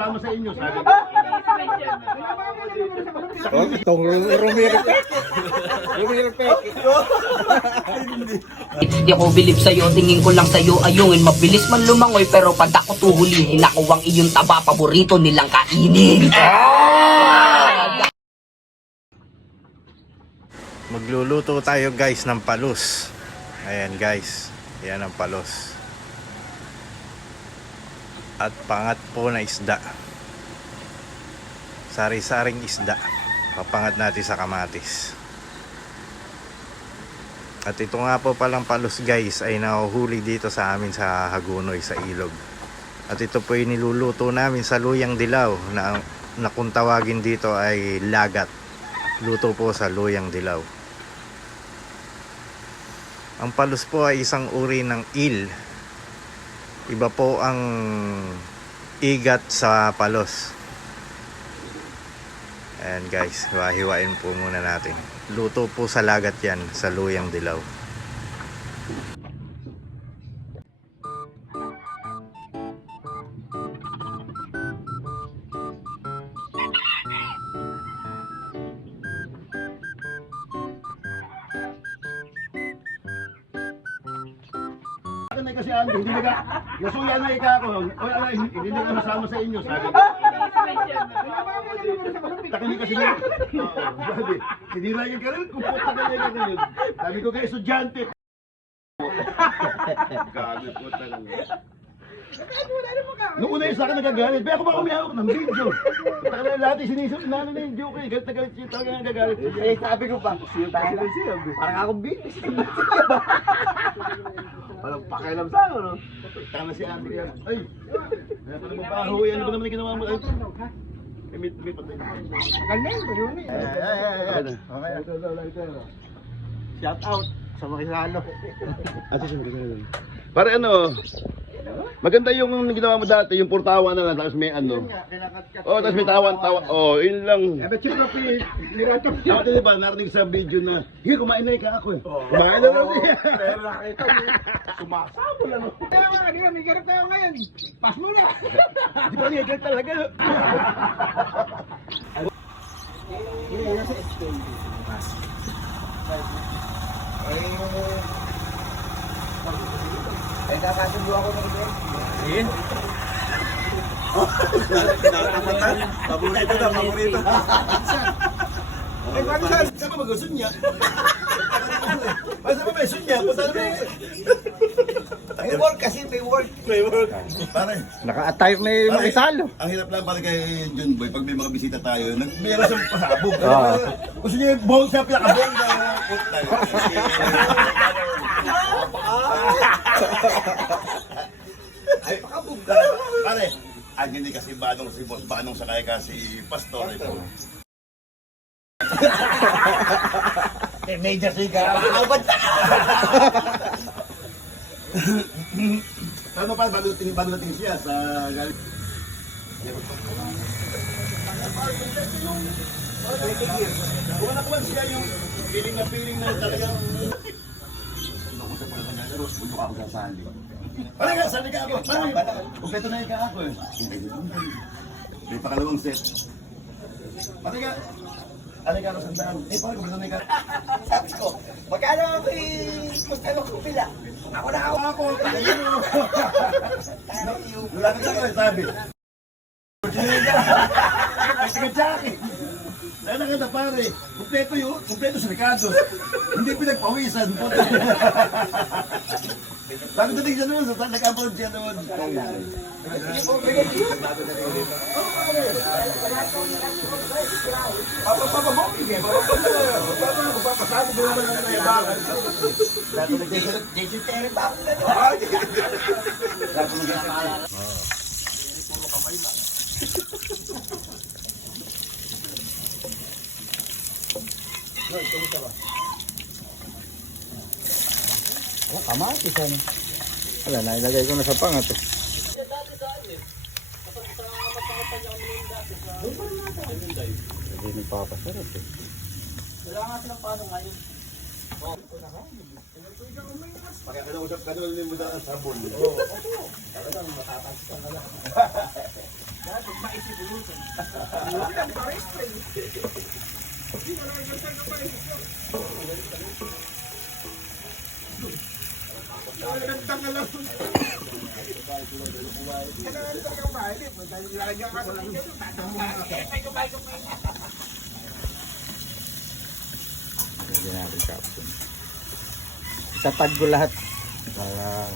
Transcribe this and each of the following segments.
kasama sa inyo, sabi ko. Oh, itong Rumiripek. Hindi ako bilib sa'yo, tingin ko lang sa'yo ayungin. Mabilis man lumangoy pero pag ako tuhulihin, ako ang iyong taba, paborito nilang kainin. Magluluto tayo guys ng palos. Ayan guys, yan ang palos. At pangat po na isda. Sari-saring isda. Papangat natin sa kamatis. At ito nga po palang palos guys ay nahuhuli dito sa amin sa Hagunoy sa ilog. At ito po yung niluluto namin sa luyang dilaw na kung tawagin dito ay lagat. Luto po sa luyang dilaw. Ang palos po ay isang uri ng eel. Iba po ang igat sa palos. Ayan guys, hiwa-hiwain po muna natin. Luto po sa lagat yan, sa luyang dilaw. Na kasi Andy, hindi nasuya na ika ako. O hindi na masama sa inyo, sabi ko. Takinig kasi nyo. Sabi, hindi lagi ka rin, kung puta ka lagi ka rin. Sabi ko kay estudyante. Gabi po talaga. Noong una yung sa akin nagagalit, pero ako ba kumihawak ng video? Takala lahat yung sinisip na yung joke eh. Galit na galit siya, talaga nagagalit siya. Eh, sabi ko pa, parang akong bilis. Walang pakialam sa ako, no? Tama si Andy yan. Ay! Kaya pala mabaho yan. Ano ba naman yung ginawa mo? Ay! May patay. Ganyan, yun eh. Okay. Shout out sa mga isalo. Pare ano, maganda yung ginawa mo dati, yung purtawa na lang, tapos may ano. Oh, tapos may tawan. Oh, yun lang. But you know, niratap Ako din ba, narinig sa video na, hindi, kumain na ika ako eh. Kumain na lang niya. Pero nakita niya, sumasama lang. Kaya nga, di na, may garap tayo ngayon. Pass mo na. Di ba niya talaga? Ay, kakasundo ako ng ito. Sige. Paborito na, paborito. Ay, paano saan? Saan ba mag-usun niya? Saan ba may usun niya? Punta na may... May work kasi, may work. Pare, Naka-attire na yung makisalo. ang hirap lang pare kay John Boy, pag may mga bisita tayo, meron siyang pasabog. Gusto niya yung buhong siya, pinakabong na puta. Ay, pakabog na. Pare, hindi kasi Banong si Boss Banong sakay kasi Pastor. Major siga. Pakabad na! Ano pa, balutin siya sa galit. Kung nakuha siya yung feeling na talagang... Nakusap ko na sa Ross, bulo ako sa sali. Parang nga, sali ka ako. Parang, kumpleto na yung ka ako eh. May pakalawang set. Parang nga, alay ka ako sa daan. Eh, parang kumpleto na yung ka. Sabi ko, magkano ako gusto mo kupila? Ako na ako. Lalaki ka ko sabi. Kasi ka Jackie. Sana ka na pare. Kumpleto sa Ricardo. Hindi pinagpawisan. Sabi ko din siya naman, nag-upload siya naman. Papasabi ko naman na nayabangan. Digital ba ako na Kamatis ano. Wala na, ilagay ko na sa pangat eh. Hindi nagpapasarap eh. Wala nga silang paano ngayon. Pakakausap ka doon mo sa sabon. Lagyan natin caption. Itatag ko lahat. Para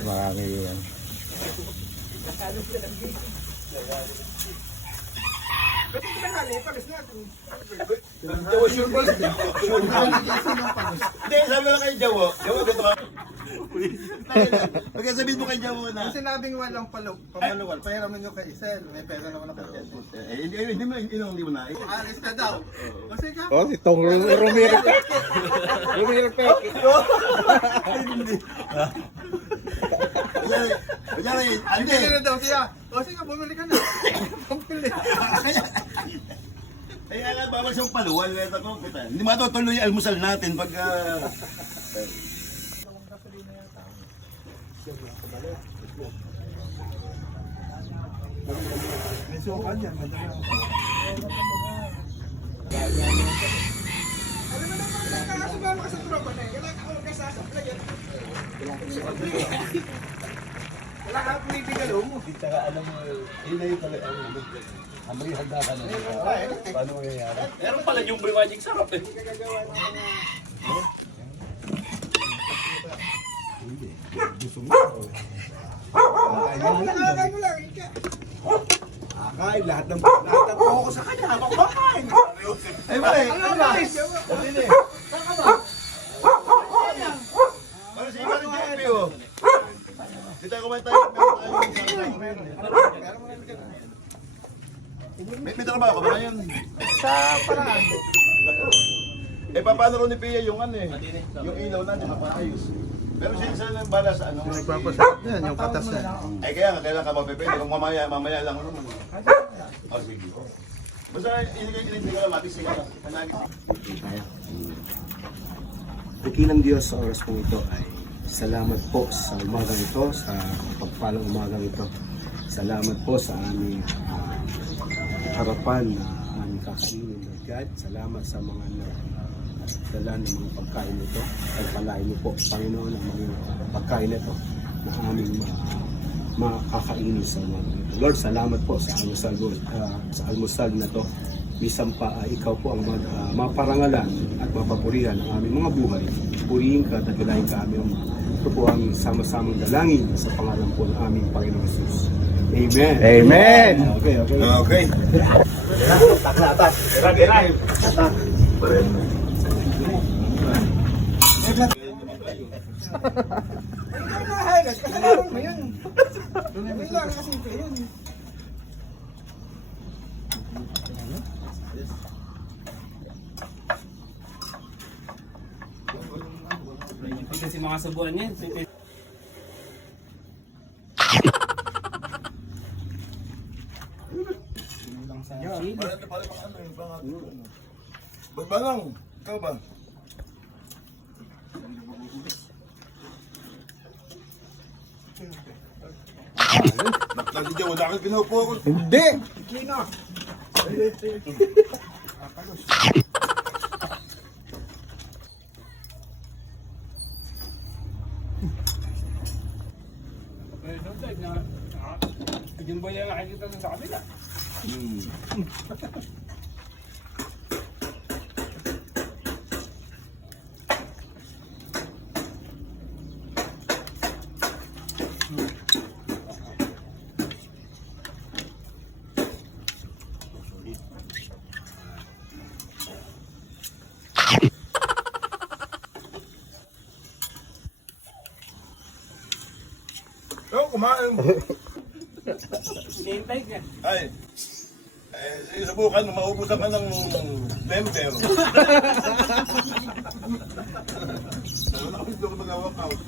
marami yan. Hindi, sabi lang kay Jawo. Jawo, ganito ka. Pagkasabihin mo kay Jawo na. Kung sinabing walang pamaluwal, pahiraman nyo kay Isel. May pera naman ako dyan. Hindi mo na. Alis na daw. Kasi ka? Oh, si Tong Romero pa. Romero pa. Kunyari, Hindi na daw siya. O sige, bumili ka na. Bumili. Kaya nga, bawal siyang paluwal. Hindi matutuloy yung almusal natin pag... May sukan yan. Alam mo naman, nakakasubama ka sa tropa na yun. Kailangan ka sasablay yan. Wala ka pumibigay mo. Tsaka alam mo, yun na yung pala, may handa ka na. Paano mangyayari? Meron pala yung Boy Magic sarap eh. Nakakay mo lang, ika. Kakain, lahat ng ko sa kanya, habang makain. Ay, pare. Ano ba? Saan ka ba? Para sa iba rin JP, oh. Di tayo kumain tayo. May trabaho ka ba ngayon? Sa paraan. Eh, paano rin ni Pia yung ano eh? Yung ilaw natin, mapaayos. Pero siya sila bala sa ano? Nagpapasarap yan, yung katas na. Ay, kaya nga, kailan ka mapipili? Kung mamaya lang ano naman. Oh, sige. Basta, hindi ka lang, matis ka lang. Dakilang Diyos sa oras po ito ay salamat po sa umagang ito, sa pagpalang umagang ito. Salamat po sa aming harapan na aming kakainin, Lord God. Salamat sa mga dala ng mga pagkain ito. Pagpalain mo po, Panginoon, ang mga pagkain ito na aming makakainin sa umagang ito. Lord, salamat po sa almusal na to. Bisan pa ikaw po ang maparangalan at mapapurihan ang aming mga buhay. Purihin ka at tagalayin ka aming Ama. Ito po ang sama-samang dalangin sa pangalan po ng aming Panginoong Jesus. Amen. Amen. Okay. Okay. Nakahagas, kasalanan mo yun. Bilang kasi ito yun. Kasi mga sabuan yan. Ba't ba lang? Ikaw ba? Nagdidya, wala kang pinupo ako. Hindi. Yung boy na nakikita sa kabila. Oo, kumain. Hintay ka. Ay. Subukan mo, maubusan ka ng member. Wala ko dito mag-workout.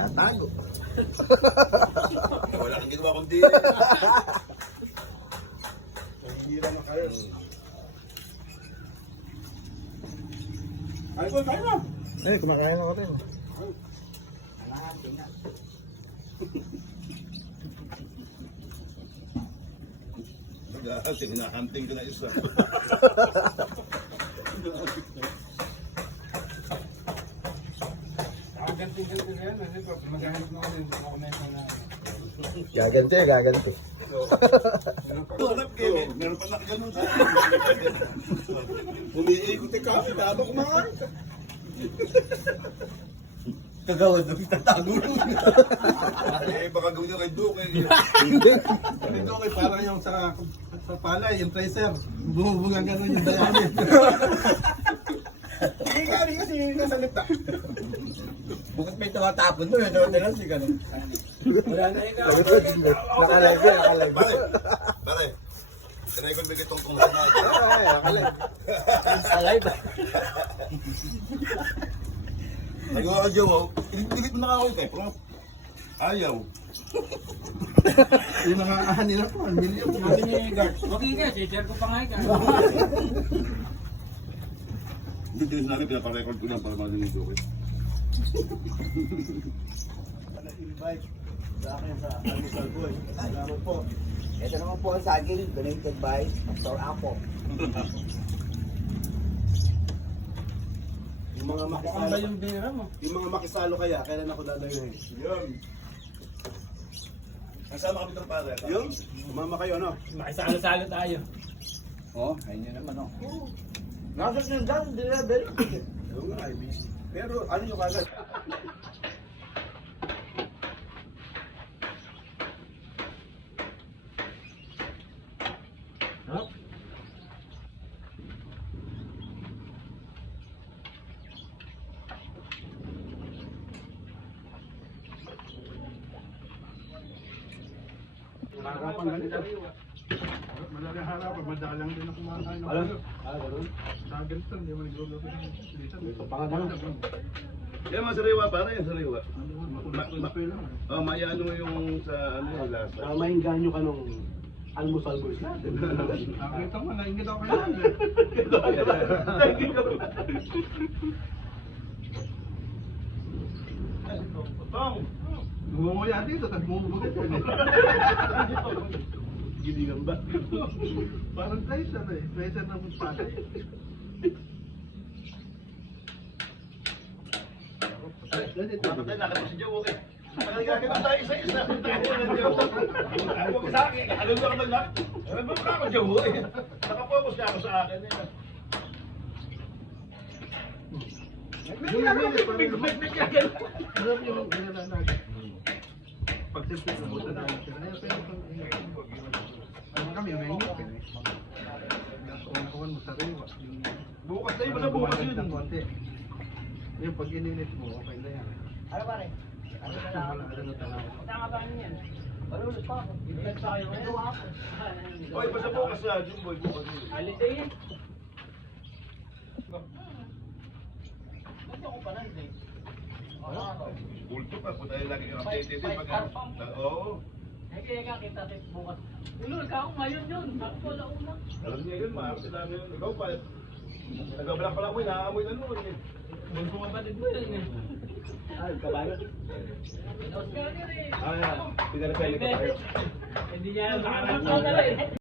Tatago. Wala kang ginawa kundi. Mahihira na kayo. Ay, ko, kayo na. Eh, kumakain ako rin. Hinahunting ko na isa. Ganti-ganti na yan. Maghahanap na ako ng dokumento na. Gaganti, gaganti. Hanap kayo. Meron pa nakaganon sa Umiikot yung kape, dado kumain. kagawad na tatago nun. Eh, baka gawin na kay Duke. Ito kay parang yung sa palay, yung tracer. Bumubugang gano'n yung dayami. Hindi nga rin kasi yung nasalita. Bukod may tumatapon doon. Ito na si Ganon. Wala na ikaw. Nakalive yan, nakalive. Pare. Kanay ko bigay itong kungsa na. Ay, nakalive. Nakalive. Nagawa ka dyan, oh. Pilit mo na ako ito, eh. Ayaw. Yung nakakahan nila po, 1 million. Sabi niya yung guard. Okay ka, share ko pa nga ikaw. Hindi din namin, pinaparecord ko lang para maging yung Duke. Invite sa akin sa Almusal Boy. Salamat po. Ito naman po ang saging donated by Pastor Apo. Yung mga Baka ba makisalo, yung bira mo? yung mga makisalo kaya, kailan ako dadayuhin? Yun. Kasama kami itong pare. Yun, sumama kayo, ano? Makisalo-salo tayo. Oh, ayun yun naman, oh. Nakasas yung dad, hindi na very. Yung nga, ay busy. Pero ano yung kagad? Harapan ganito. Malaking harapan, madalang din ako kumakain. Alam? Gano'n? Sa ganito, hindi mo nagluluto. Dito, pangalan. Yan mga sariwa, pare, yung sariwa. Matuloy lang. Oh, mayano yung sa ano yung lasa. Mainganyo ka nung almusal boys natin. Nakita mo, naingit ako kayo. Tong! Bumumuya dito, tapos bumubugit ka. Gidigan ba? Parang tracer eh. Tracer na patay. Nakatay, nakatay si Joe, okay. Nagagagawin tayo isa-isa. Huwag ka sa akin, alam mo ka mag-lock. Alam mo ka ako, Joe, eh. Nakapokus ka ako sa akin, eh. Pag-sipit na buta na natin. Ano kami, may ingit eh. Kunakuhan mo sa rewa. Bukas tayo, basta bukas yun. Yung pag ininit mo, okay na yan. Ano pare? Ano na lang? Wala na tanaw. Tama ba niyan? Marunod pa ako. Ibigay pa kayo ngayon. Oy, basta bukas na, Jumboy, bukas yun. Holiday eh. Ba't ako pa nandiyan? Ulto pa, po tayo lagi updated. Oo. Kaya ka kita tayo bukas. Ulul ka ako ngayon yun. Ako wala una. Alam niya yun, maarte namin yun. Ikaw pa, nagabalak pala mo, inaamoy na noon. Bunso kapatid mo yun eh. Ay, kabayo. Ah, yan. Pinarapeli ko tayo. Hindi niya alam, nakaraan ko na rin.